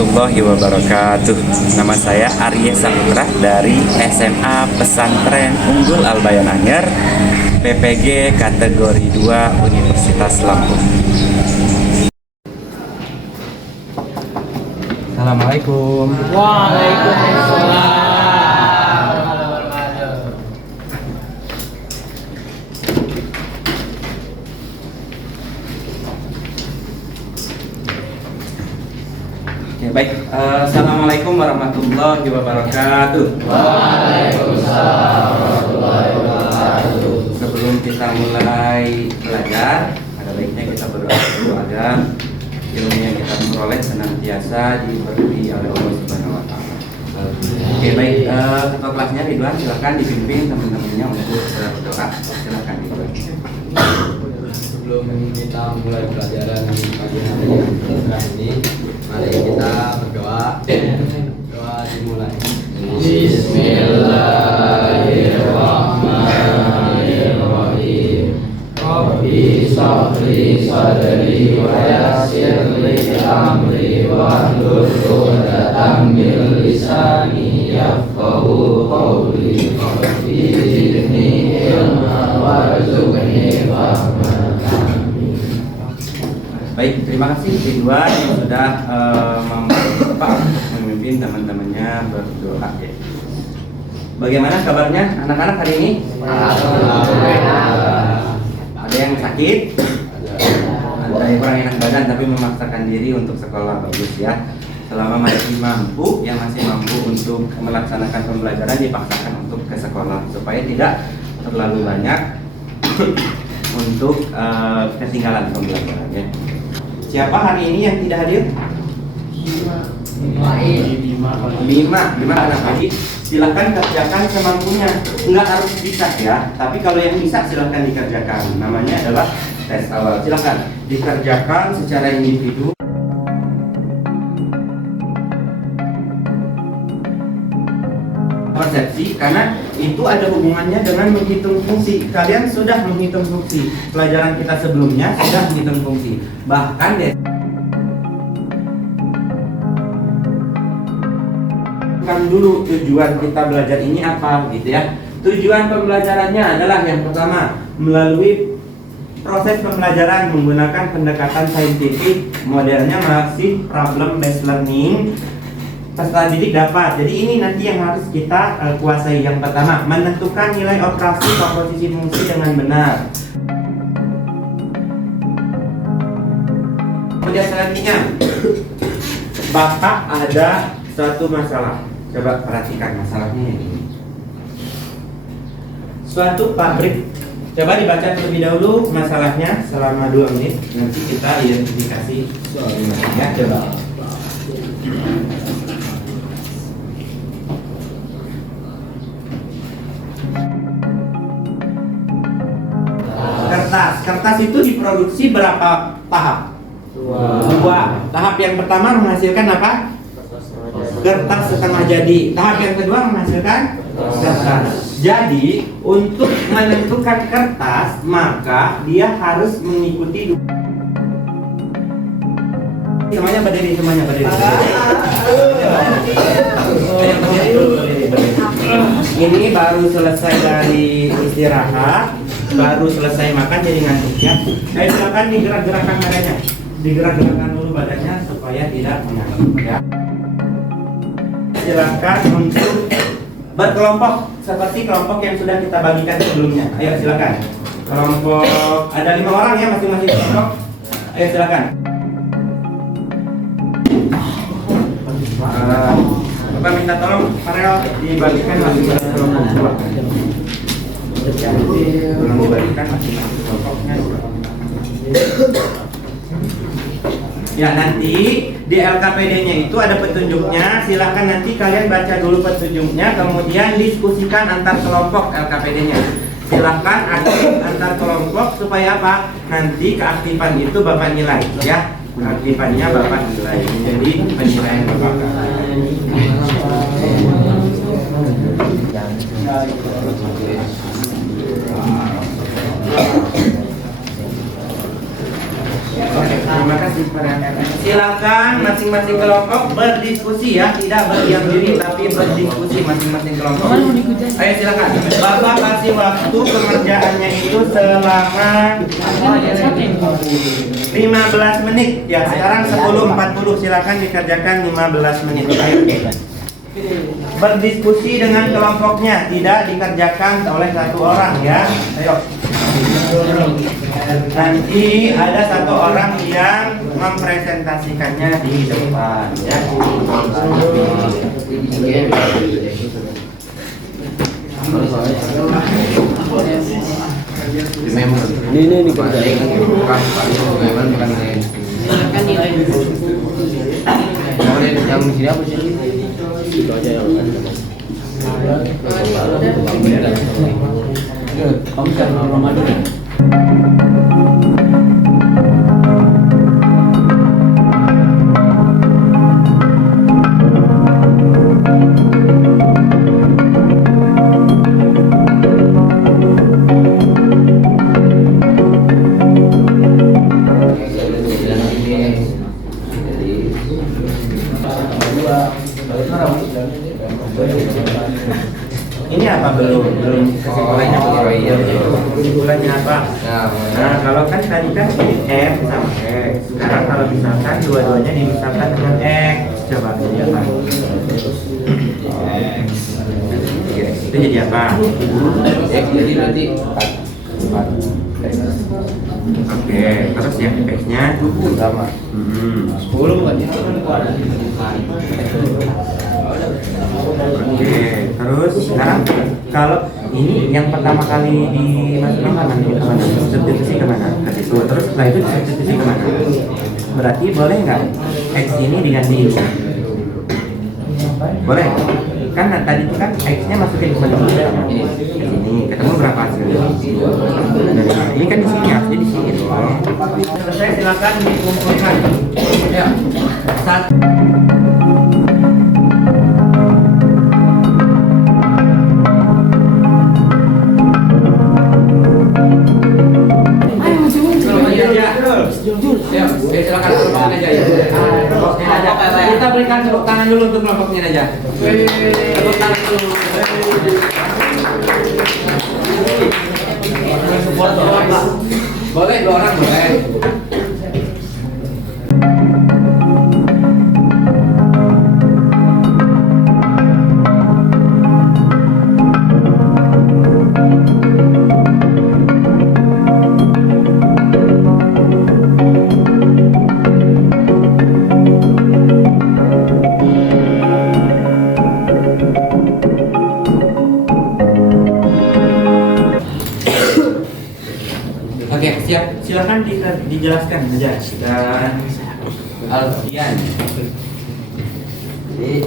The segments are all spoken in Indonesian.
warahmatullahi wabarakatuh. Nama saya Arya Saputra dari SMA Pesantren Unggul Al-Bayan Anyar, PPG kategori 2 Universitas Lampung. Assalamualaikum. Waalaikumsalam. Ya, baik. Assalamualaikum warahmatullahi wabarakatuh. Waalaikumsalam warahmatullahi wabarakatuh. Sebelum kita mulai belajar, ada baiknya kita berdoa dulu agar ilmu yang kita peroleh senantiasa diberi oleh Allah Subhanahu wa Ta'ala. Oke, baik. Ketua kelasnya Ridwan, silakan dipimpin teman-temannya untuk berdoa. Silakan Ridwan. Sebelum kita mulai pelajaran pagi hari yang cerah ini, mari kita berdoa. Doa dimulai. Bismillahirrahmanirrahim. Rabbi shrahli sadri wa yassir li amri wahlul 'uqdatam min lisani yafqahu qawli. Rabbi zidni ilma warzuqni fahma. Baik, terima kasih Ridwan yang sudah memimpin teman-temannya berdoa. Ya. Bagaimana kabarnya anak-anak hari ini? Ada yang sakit? Ada yang kurang enak badan tapi memaksakan diri untuk sekolah, bagus ya. Selama masih mampu, yang masih mampu untuk melaksanakan pembelajaran dipaksakan untuk ke sekolah supaya tidak terlalu banyak untuk ketinggalan pembelajarannya. Siapa hari ini yang tidak hadir? 5 anak lagi. Silahkan kerjakan semampunya. Enggak harus bisa ya, tapi kalau yang bisa silahkan dikerjakan. Namanya adalah tes awal. Silahkan dikerjakan secara individu. Persepsi, karena itu ada hubungannya dengan menghitung fungsi. Kalian sudah menghitung fungsi. Pelajaran kita sebelumnya sudah menghitung fungsi. Bahkan dulu tujuan kita belajar ini apa gitu ya. Tujuan pembelajarannya adalah yang pertama, melalui proses pembelajaran menggunakan pendekatan saintifik, modelnya masih problem based learning. Peserta didik dapat. Jadi ini nanti yang harus kita kuasai. Yang pertama, menentukan nilai operasi komposisi fungsi dengan benar. Kemudian selanjutnya, Bapak ada suatu masalah. Coba perhatikan masalahnya ini. Suatu pabrik. Coba dibaca terlebih dahulu masalahnya selama 2 menit. Nanti kita identifikasi soalnya. Ya, coba. Kertas itu diproduksi berapa tahap? 2. Tahap yang pertama menghasilkan apa? Kertas setengah jadi. Tahap yang kedua menghasilkan kertas. Jadi untuk menentukan kertas maka dia harus mengikuti semuanya berdiri. Ini baru selesai dari istirahat, baru selesai makan jadi ngantuk ya. Silakan digerak-gerakkan badannya. Digerak-gerakkan dulu badannya supaya tidak mengantuk ya. Silakan untuk berkelompok seperti kelompok yang sudah kita bagikan sebelumnya. Ayo silakan. Kelompok ada 5 orang ya masing-masing kelompok. Ayo silakan. Bapak minta tolong Farel dibagikan masing-masing kelompok. Tolong dibagikan masing-masing kelompoknya. Ya, nanti di LKPD-nya itu ada petunjuknya. Silakan nanti kalian baca dulu petunjuknya, kemudian diskusikan antar kelompok LKPD-nya. Silakan aktif antar kelompok supaya apa? Nanti keaktifan itu Bapak nilai, ya. Keaktifannya Bapak nilai. Jadi penilaian Bapak. Oke, terima kasih. Silakan masing-masing kelompok berdiskusi ya, tidak berdiam diri tapi berdiskusi masing-masing kelompok. Ayo silakan. Bapak kasih waktu pengerjaannya itu selama 15 menit. Ya, sekarang 10.40 silakan dikerjakan 15 menit. Ayo. Berdiskusi dengan kelompoknya, tidak dikerjakan oleh satu orang ya. Ayo. Nanti ada satu orang yang mempresentasikannya di depan ya. Ini yang di sini apa sih? Itu aja yang kamu kan Ramadan. Ini apa belum kesimpulannya kesimpulannya apa? Nah kalau kan tadi kan ini F sama X. Sekarang kalau misalkan dua-duanya dimisahkan dengan X, coba jadi apa? Itu jadi apa? X jadi nanti 4. Oke, terus yang X-nya Sama. 10 kan ya. Oke, terus sekarang kalau ini yang pertama kali dimasukkan kemana? Substitusi kemana? Ke situ. Terus setelah itu substitusi kemana? Berarti boleh nggak X ini diganti ini? Boleh? Kan tadi itu kan X-nya masukin kemana? Ke sini. Ketemu berapa hasilnya? Ini kan di sini, harusnya di sini. Selesai, silakan dikumpulkan. Ya. Satu. Ya, silakan kelompoknya aja ya. Kelompoknya aja. Kita berikan tepuk tangan dulu untuk kelompoknya aja. Tepuk tangan dulu. Boleh 2 orang boleh. Oke, siap. Silakan dijelaskan aja. Dan Alfian. Jadi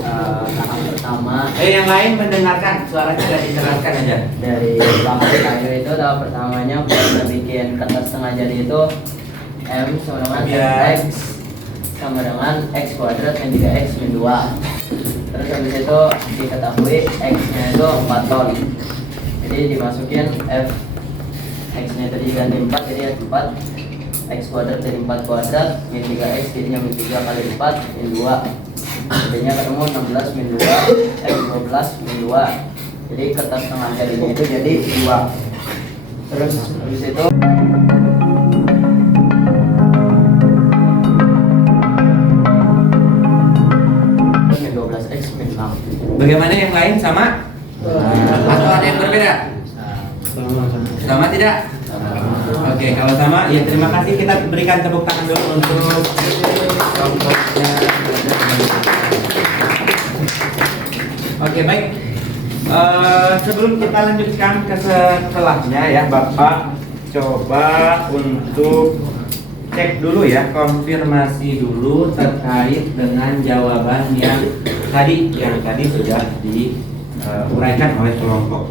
tahap pertama Yang lain mendengarkan suaranya sudah dijelaskan aja. dari tahap kayu itu tahap pertamanya kita bikin kertas setengah jadi itu M sama dengan Ya. X sama dengan X kuadrat min 3X min 2. Terus habis itu diketahui X-nya itu 4 ton. Jadi dimasukin F X-nya tadi ganti 4 jadi F4. X kuadrat jadi 4 kuadrat min 3X jadinya min 3 kali 4 min 2. Jadinya ketemu 16 min 2 12 min 2. Jadi kertas setengah jadinya itu jadi 2. Terus habis itu min 12X min 6. Bagaimana yang lain sama? Atau ada yang berbeda? Sama tidak? Oke, kalau sama, ya terima kasih. Kita berikan tepuk tangan dulu untuk kelompoknya. Oke, baik. Sebelum kita lanjutkan ke setelahnya ya, Bapak coba untuk cek dulu ya, konfirmasi dulu terkait dengan jawaban yang tadi sudah diuraikan oleh kelompok.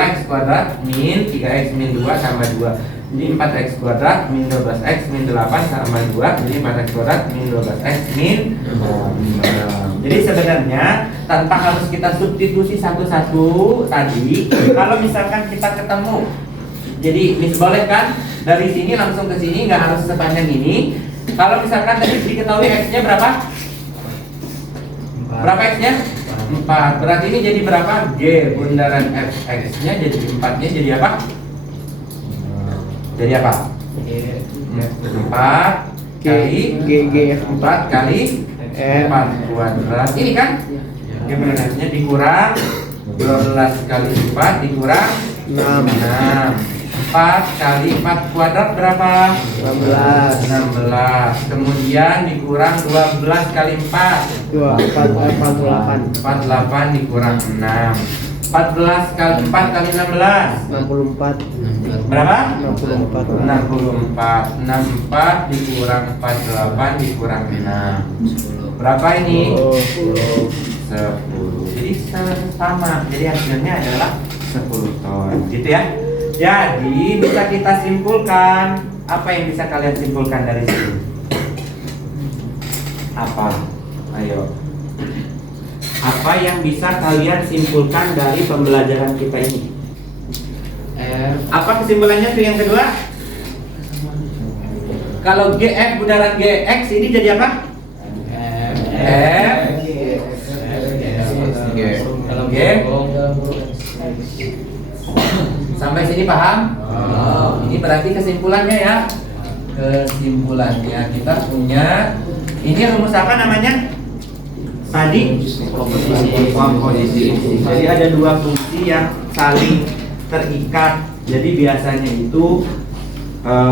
X kuadrat min 3X min 2 tambah 2. Jadi 4x kuadrat min 12x min 8 sama 2. Jadi 4x kuadrat min 12x min 6. Jadi sebenarnya tanpa harus kita substitusi satu-satu tadi, kalau misalkan kita ketemu, jadi boleh kan dari sini langsung ke sini, nggak harus sepanjang ini. Kalau misalkan tadi diketahui x-nya berapa? Berapa x-nya? 4. Berarti ini jadi berapa? G bundaran f x-nya jadi 4-nya jadi apa? Jadi apa? 4 kali G 4 kali 4 kuadrat. Ini kan? G bundaran f-nya dikurang 12 kali 4 dikurang 6. 4 kali 4 kuadrat berapa? 16. 16. Kemudian dikurang 12 kali 4 48. 48 dikurang 6. 14 kali 4 kali 16 64. berapa? 64. 64. 64 dikurang 48 dikurang 6 berapa ini? 10. Jadi sama. Jadi hasilnya adalah 10 ton. Gitu ya. Jadi bisa kita simpulkan. Apa yang bisa kalian simpulkan dari sini? Apa? Ayo. Apa yang bisa kalian simpulkan dari pembelajaran kita ini? Apa kesimpulannya tuh yang kedua? Kalau GF bundaran GX ini jadi apa? F G. Sampai sini paham? Ini berarti kesimpulannya ya. Kesimpulannya kita punya ini rumus apa namanya? Tadi komposisi. Jadi ada dua fungsi yang saling terikat. Jadi biasanya itu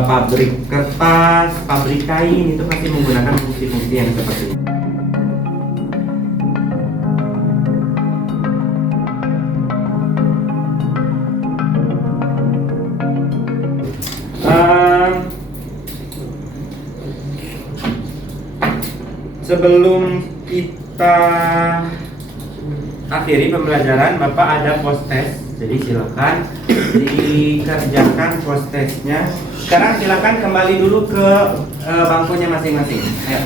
pabrik kertas, pabrik kain itu pasti menggunakan fungsi-fungsi yang seperti ini. Sebelum kita akhiri pembelajaran, Bapak ada post test. Jadi silakan dikerjakan post testnya. Sekarang silakan kembali dulu ke bangkunya masing-masing. Ayo.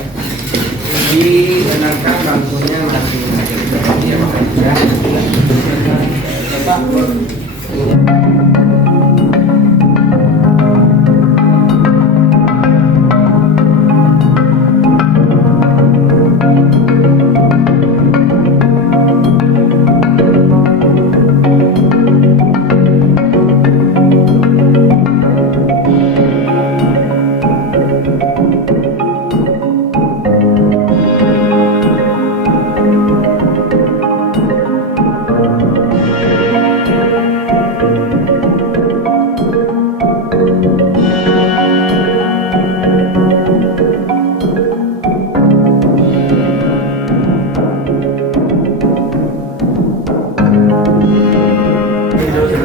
Digunakan bangkunya masing-masing. Ya, ya. Bapak.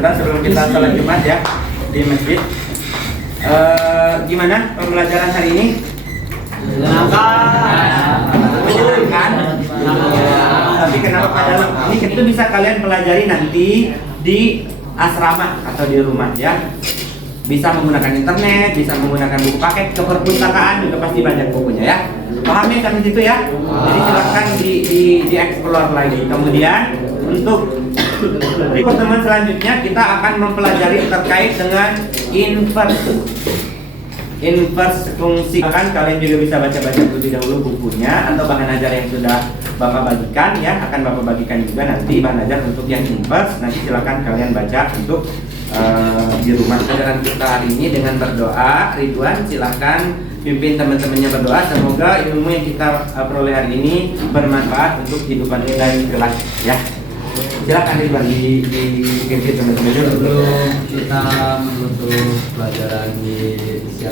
Sebelum kita sholat Jumat ya di masjid. Gimana pembelajaran hari ini? Menyenangkan. Tapi kenapa pada ini itu bisa kalian pelajari nanti di asrama atau di rumah ya. Bisa menggunakan internet, bisa menggunakan buku paket, ke perpustakaan juga pasti banyak bukunya ya. Pahami sampai situ ya. Jadi silakan di explore lagi. Kemudian untuk di pertemuan selanjutnya kita akan mempelajari terkait dengan inverse fungsi. Kan kalian juga bisa baca-baca terlebih dahulu bukunya atau bahan ajar yang sudah Bapak bagikan ya, akan Bapak bagikan juga nanti bahan ajar untuk yang inverse. Nanti silakan kalian baca untuk di rumah. Pelajaran kita hari ini dengan berdoa. Ridwan silahkan pimpin teman-temannya berdoa. Semoga ilmu yang kita peroleh hari ini bermanfaat untuk kehidupan kita di kelas ya. Silakan Ridwan dipimpin teman-temannya. Sebelum kita menutup pelajaran di siang